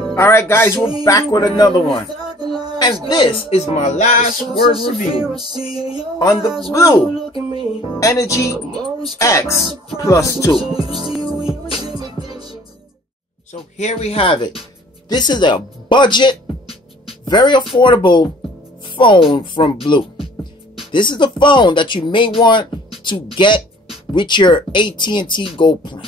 Alright guys, we're back with another one. And this is my last word review on the BLU Energy X Plus 2. So here we have it. This is a budget, very affordable phone from BLU. This is the phone that you may want to get with your AT&T Gold plan.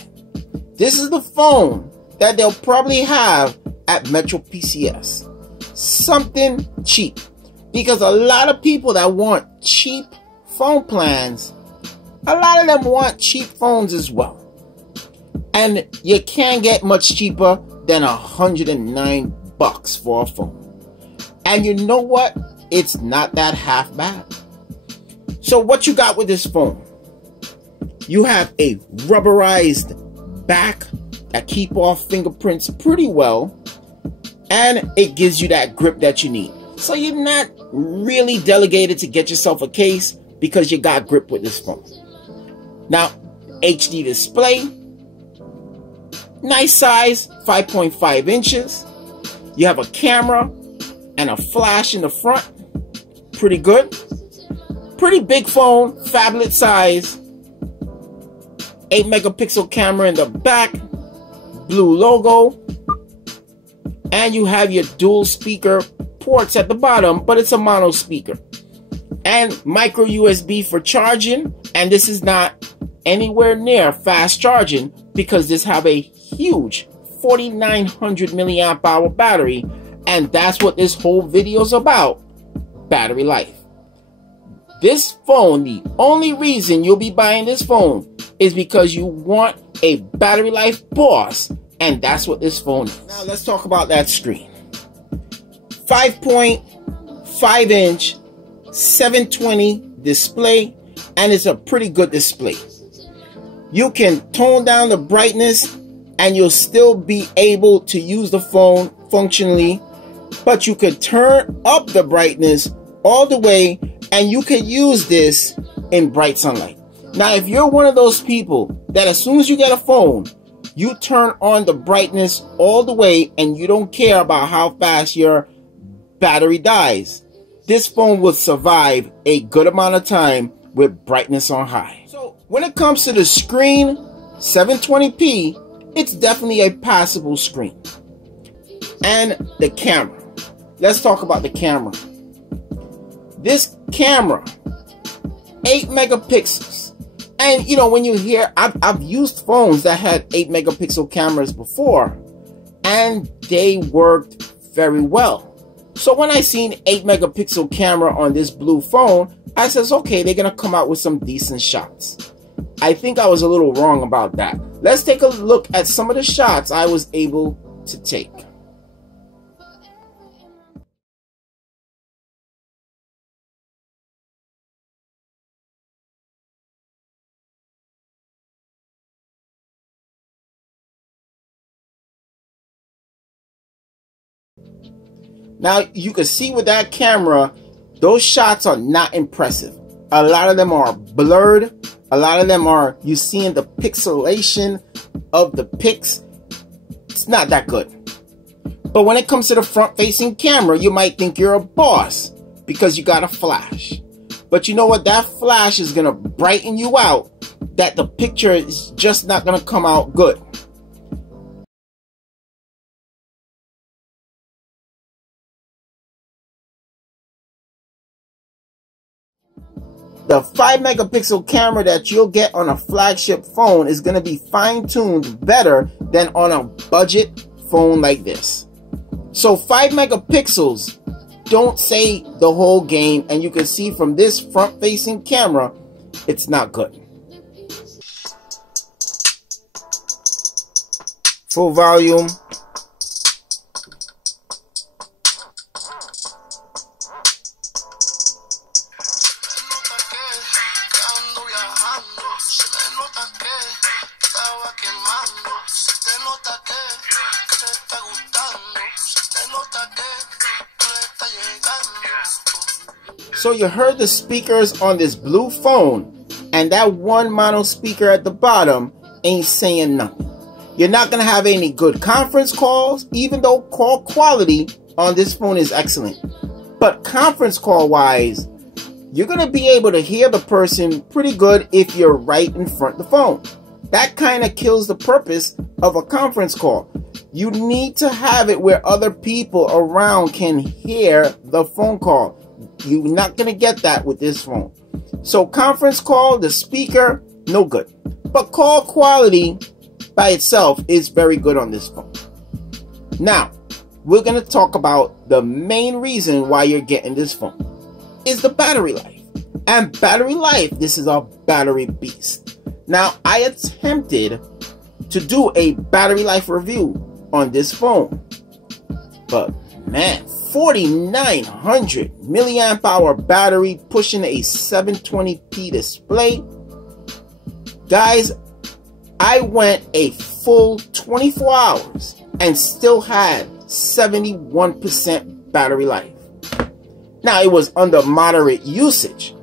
This is the phone that they'll probably have at Metro PCS. Something cheap. Because a lot of people that want cheap phone plans, a lot of them want cheap phones as well. And you can't get much cheaper than $109 for a phone. And you know what? It's not that half bad. So what you got with this phone? You have a rubberized back that keep off fingerprints pretty well, and it gives you that grip that you need. So you're not really delegated to get yourself a case because you got grip with this phone. Now, HD display, nice size, 5.5 inches. You have a camera and a flash in the front, pretty good. Pretty big phone, phablet size. 8 megapixel camera in the back, BLU logo, and you have your dual speaker ports at the bottom, but it's a mono speaker, and micro USB for charging. And this is not anywhere near fast charging because this have a huge 4900 milliamp hour battery, and that's what this whole video is about: battery life. This phone, the only reason you'll be buying this phone is because you want a battery life boss, and that's what this phone is. Now let's talk about that screen. 5.5 inch 720 display, and it's a pretty good display. You can tone down the brightness and you'll still be able to use the phone functionally, but you could turn up the brightness all the way and you can use this in bright sunlight. Now, if you're one of those people that as soon as you get a phone, you turn on the brightness all the way and you don't care about how fast your battery dies, this phone will survive a good amount of time with brightness on high. So when it comes to the screen, 720p, it's definitely a passable screen. And the camera. Let's talk about the camera. This camera, 8 megapixels. And you know, when you hear, I've used phones that had 8 megapixel cameras before, and they worked very well. So when I seen 8 megapixel camera on this BLU phone, I says, okay, they're gonna come out with some decent shots. I think I was a little wrong about that. Let's take a look at some of the shots I was able to take. Now you can see with that camera, those shots are not impressive. A lot of them are blurred. A lot of them are, you seeing the pixelation of the pics. It's not that good. But when it comes to the front facing camera, you might think you're a boss because you got a flash. But you know what? That flash is going to brighten you out, that the picture is just not going to come out good. The 5 megapixel camera that you'll get on a flagship phone is going to be fine-tuned better than on a budget phone like this. So 5 megapixels don't say the whole game, and you can see from this front-facing camera, it's not good. Full volume. So you heard the speakers on this BLU phone, and that one mono speaker at the bottom ain't saying nothing. You're not going to have any good conference calls, even though call quality on this phone is excellent. But conference call wise, you're going to be able to hear the person pretty good if you're right in front of the phone. That kind of kills the purpose of a conference call. You need to have it where other people around can hear the phone call. You're not going to get that with this phone. So conference call, the speaker, no good. But call quality by itself is very good on this phone. Now, we're going to talk about the main reason why you're getting this phone is the battery life. And battery life, this is a battery beast. Now, I attempted to do a battery life review on this phone, but man, 4900 milliamp hour battery pushing a 720p display. Guys, I went a full 24 hours and still had 71% battery life. Now, it was under moderate usage,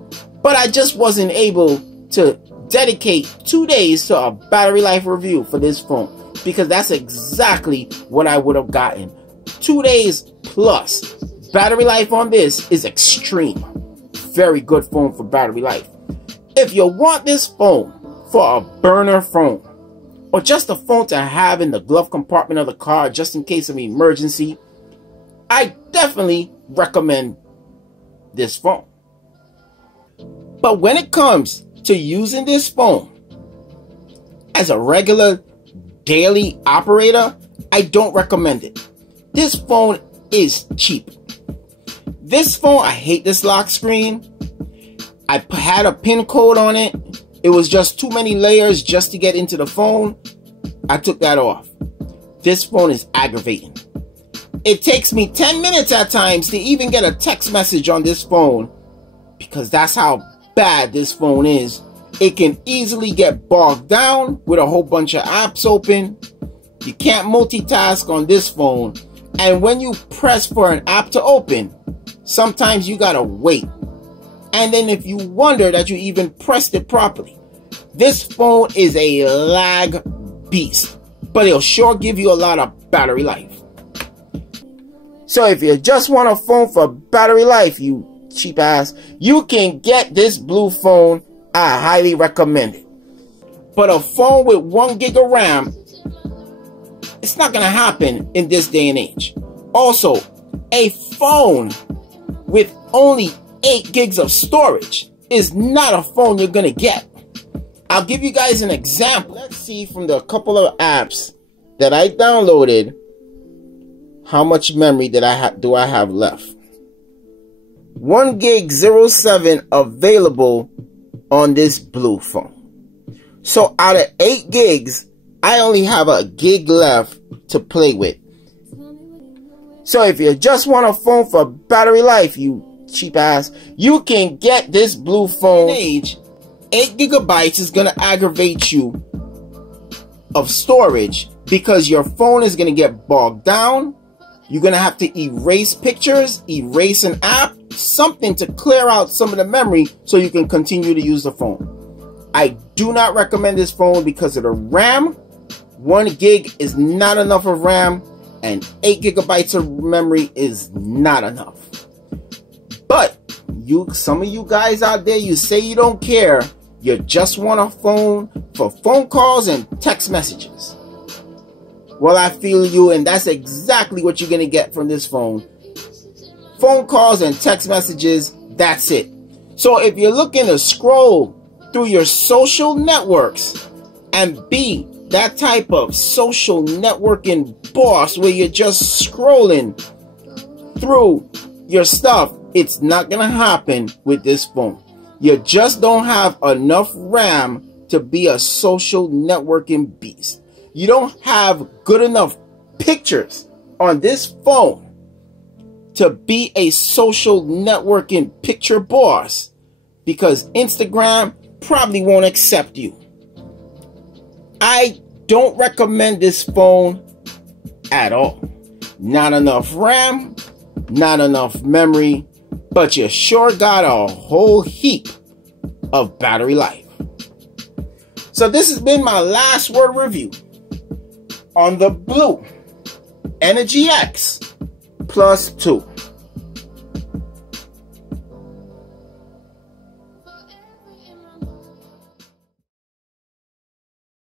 but I just wasn't able to dedicate 2 days to a battery life review for this phone, because that's exactly what I would have gotten. 2 days plus. Battery life on this is extreme. Very good phone for battery life. If you want this phone for a burner phone, or just a phone to have in the glove compartment of the car just in case of emergency, I definitely recommend this phone. But when it comes to using this phone as a regular daily operator, I don't recommend it. This phone is cheap. This phone, I hate this lock screen. I had a pin code on it. It was just too many layers just to get into the phone. I took that off. This phone is aggravating. It takes me 10 minutes at times to even get a text message on this phone, because that's how bad this phone is. It can easily get bogged down with a whole bunch of apps open. You can't multitask on this phone. And when you press for an app to open, sometimes you gotta wait. And then if you wonder that you even pressed it properly, this phone is a lag beast, but it'll sure give you a lot of battery life. So if you just want a phone for battery life, you cheap ass, you can get this blue phone. I highly recommend it. But a phone with 1 gig of RAM, it's not gonna happen in this day and age. Also, a phone with only 8 gigs of storage is not a phone you're gonna get. I'll give you guys an example. Let's see from the couple of apps that I downloaded, how much memory do I have left. 1 gig 07 available on this blue phone. So out of 8 gigs, I only have a gig left to play with. So if you just want a phone for battery life, you cheap ass, you can get this blue phone. 8 gigabytes is gonna aggravate you of storage, because your phone is gonna get bogged down. You're gonna have to erase pictures, erase an app, something to clear out some of the memory so you can continue to use the phone. I do not recommend this phone because of the RAM. 1 gig is not enough of RAM, and 8 gigabytes of memory is not enough. But some of you guys out there, you say you don't care. You just want a phone for phone calls and text messages. Well, I feel you, and that's exactly what you're going to get from this phone. Phone calls and text messages, that's it. So if you're looking to scroll through your social networks and be that type of social networking boss where you're just scrolling through your stuff, it's not going to happen with this phone. You just don't have enough RAM to be a social networking beast. You don't have good enough pictures on this phone to be a social networking picture boss, because Instagram probably won't accept you. I don't recommend this phone at all. Not enough RAM, not enough memory, but you sure got a whole heap of battery life. So this has been my last word review on the Blue Energy X Plus 2.